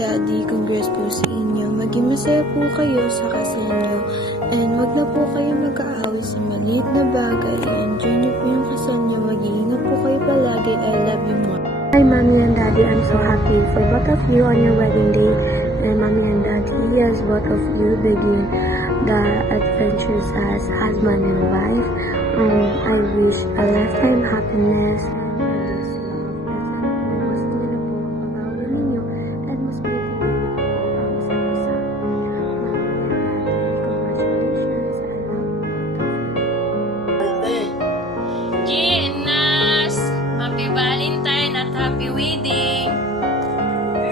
Daddy, congrats po sa inyo. Maging masaya po kayo sa kasal niyo. And wag na po kayo mag-aaway sa maliit na bagay. Enjoy niyo po yung kasal niyo. Mag-iingat po kayo palagi. I love you more. Hi, Mommy and Daddy. I'm so happy for both of you on your wedding day. And Mommy and Daddy, as both of you begin the adventures as husband and wife, I wish a lifetime happiness and endless love. At sana po, mas nyo na po pag-awin ninyo at mas pagpapalagay po ang isa't isa. Mommy and Daddy, congratulations. I love both of you. Ginas! Happy Valentine at happy wedding!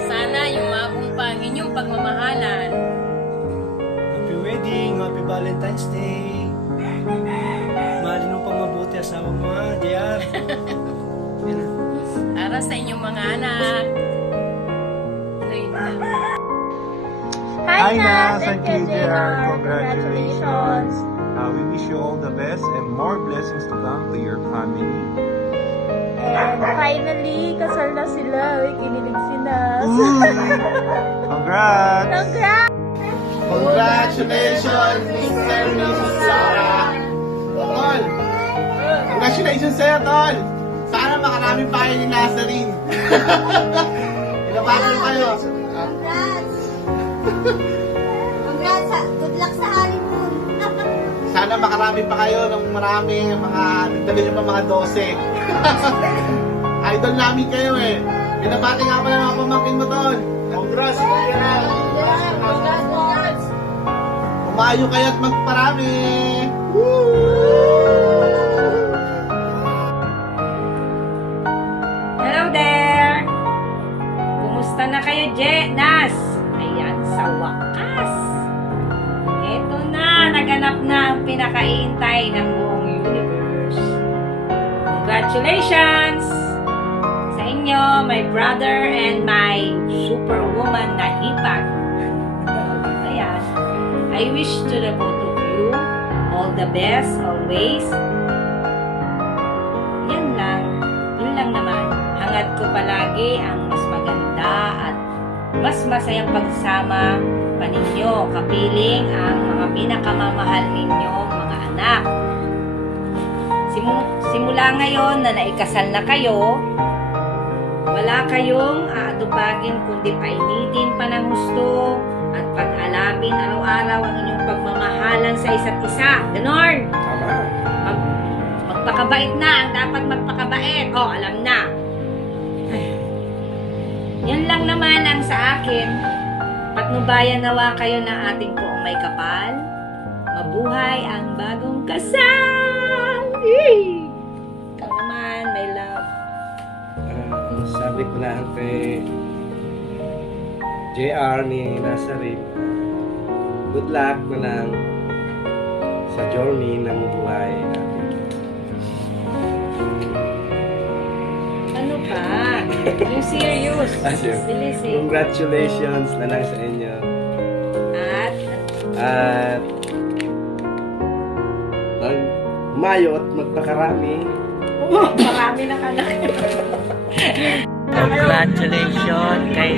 Sana yumabong pa ang inyong pagmamahalan. Happy wedding, happy Valentine's Day. Mahalin mo pang mabuti asawa mo ha, JR. Para sa inyong mga anak. Hi, Nas and KJR. Congratulations. We wish you all the best and more blessings to come to your family. And finally, kasal na sila. Uy, kinilig si Nas. Congrats! Congrats! Congratulations, Mr. and Mrs. Sarah. Tol, congratulations sa'yo, Tol. Sana makarami pa kayo ni Nazarene. Pinabati mo kayo. Congrats! Congrats! Good luck sa honeymoon! Sana makarami pa kayo ng marami, nagdala nyo pa mga 12. Idol namin kayo eh. Pinabati nga pala mga pamangkin mo, Tol. Congrats! Congrats! Umayo kayo at magparami. Hello there! Kumusta na kayo, Nas? Ayan, sa wakas. Eto na, naganap na ang pinakaihintay ng buong universe. Congratulations sa inyo, my brother and my superwoman na hipag. Ayan. I wish to the both of you all the best always. Yan lang. Yun lang naman. Hangad ko palagi ang mas maganda at mas masayang pagsama pa ninyo, kapiling ang mga pinakamamahal ninyong mga anak. Simula ngayon na naikasal na kayo, wala kayong aatupagin kundi painitin pa ng gusto at pag-alabin araw-araw ang inyong pagmamahalan sa isa't isa. Ganon! Magpakabait na ang dapat magpakabait. O, alam na. Yan lang naman ang sa akin. Patnubayan nawa kayo ng ating poong may kapal. Mabuhay ang bagong kasal! Ikaw naman, my love. Sabi ko lang kay JR ni Nazarene, good luck na lang sa journey ng buhay natin. Ano ba? Yung serious. Bilis eh. Congratulations na lang sa inyo. At mayo at magpakarami. Marami na ka na. Congratulations kay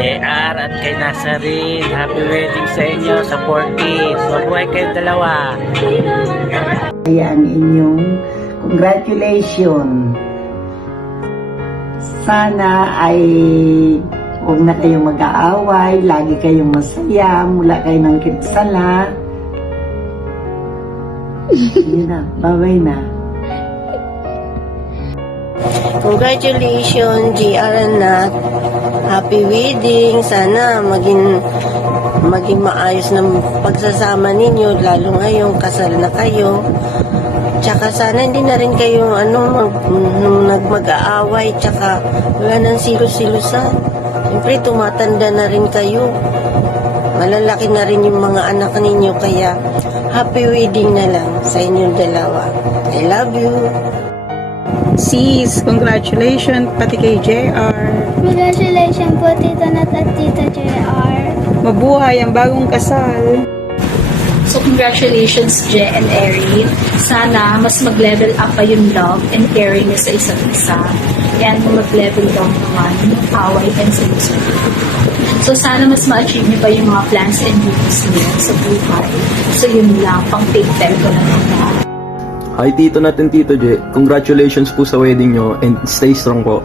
JR at kay Nazarene. Happy wedding sa inyo sa 14th. Mabuhay kayong dalawa. Ayan inyong congratulations. Sana ay huwag na kayong mag-aaway, lagi kayong masaya, mula kayo ng kitsala. Yun na, bye-bye na. Congratulations, JR and Nat. Happy wedding. Sana maging maayos ng pagsasama ninyo, lalo ngayong kasal na kayo. Tsaka sana hindi na rin kayo mag-aaway, tsaka wala nang silos-silusan. Siyempre tumatanda na rin kayo. Malalaki na rin yung mga anak ninyo, kaya happy wedding na lang sa inyong dalawa. I love you. Sis, congratulations pati kay JR. Congratulations po, Tita Nat at Tita JR. Mabuhay ang bagong kasal. So, Congratulations, Je and Erin. Sana mas mag-level up pa yung love and caring niyo sa isa't isa. And mag-level down naman yung away and sinusunod. So sana mas ma-achieve niyo pa yung mga plans and dreams niyo sa buhay. So yun lang, pang take time ko na lang. Hi Tito natin Tito J, congratulations po sa wedding nyo and stay strong po.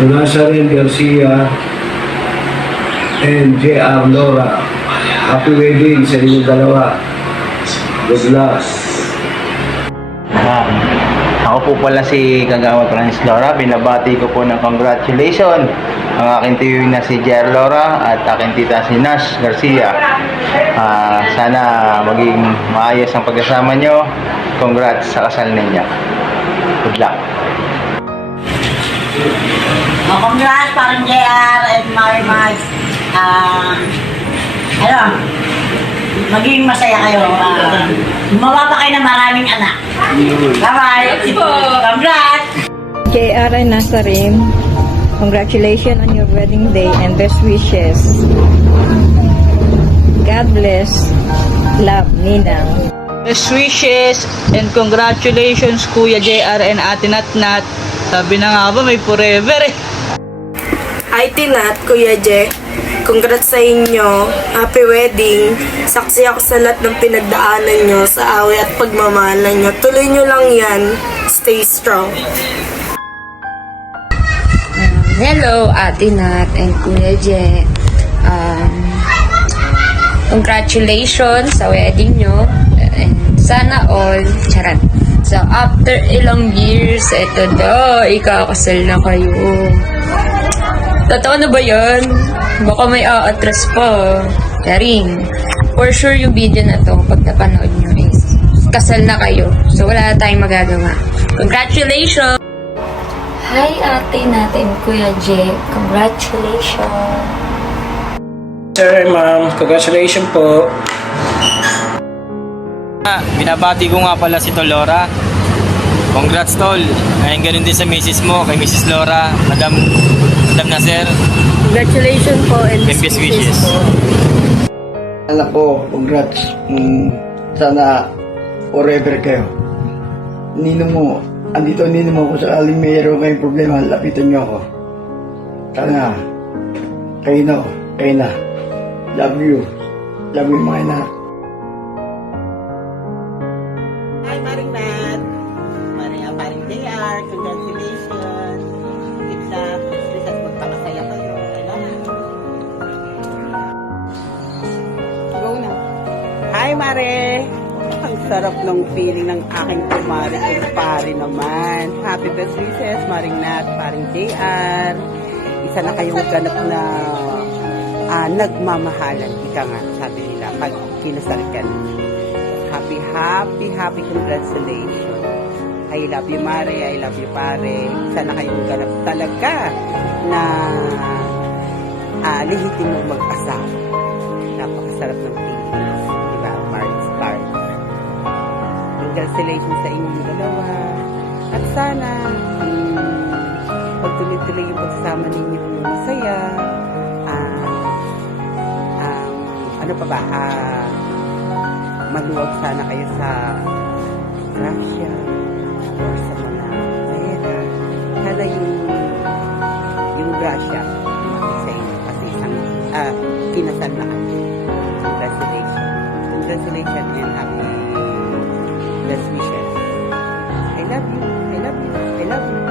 Nazarin Garcia and J.R. Laura. Happy wedding sa inyong dalawa. Good luck. Ako po pala si Kagawad Francis Laura. Binabati ko po ng congratulations ang aking tiyuhin na si J.R. Laura at aking tita si Nash Garcia. Sana maging maayos ang pagkasama nyo. Congrats sa kasal ninyo. Good luck. Congrats parang JR and Mary Max. Maging masaya kayo. Gumawa pa kayo ng maraming anak. Bye-bye. Congrats! JR and Nazarin, congratulations on your wedding day and best wishes. God bless. Love, Ninang. Best wishes and congratulations Kuya JR and Ate Natnat. Sabi na nga ba may forever eh. Hi Tinat, Kuya Je. Congrats sa inyo. Happy wedding. Saksi ako sa lahat ng pinagdaanan nyo sa away at pagmamahalan nyo. Tuloy nyo lang yan. Stay strong. Hello, Ate Nat and Kuya Je. Congratulations sa wedding nyo. And sana all, charat. So, after ilang years, eto daw, ikakasal na kayo. Totoo na ba yan? Baka may aatras pa. Yaring. For sure yung video na to, pag napanood nyo is kasal na kayo. So, wala tayong magagawa. Congratulations! Hi ate natin, Kuya J. Congratulations! Sir, ma'am, congratulations po. Binabati ko nga pala si Tolora. Congrats Tol. Ngayon ganun din sa misis mo, kay Mrs. Laura, Madam Nasir. Congratulations po and Best wishes. Anak ko, congrats. Sana forever kayo. Nino mo, andito nino mo kung sakaling mayroon kayong problema, lapitan nyo ako. Sana, kayo na. Love you. Love you mga anak. Hi, Maring Nat. Paring JR, congratulations. It's Christmas, magpakasaya kayo. I love you. Go na. Hi, Mare. Ang sarap ng feeling ng aking kumare naman. Happy best wishes, Maring Nat, paring JR. Isa na kayong ganap na nagmamahalan. Ika nga, sabi nila, pag kinasal ka na. Happy congratulations. I love you, Mare. I love you, pare. Sana kayong ganap talaga na lihitin mong mag-asawa. Napakasarap ng feelings. Diba? Part. Congratulations sa inyong dalawa. At sana, pagtuloy-tuloy yung pagsasama ninyo masaya. Ano pa ba? Maluwag sana kayo sa Russia or sa mga pera. Sana yung Russia sa inyo kasi isang kinasal na kayo. Congratulations and happy best wishes. I love you.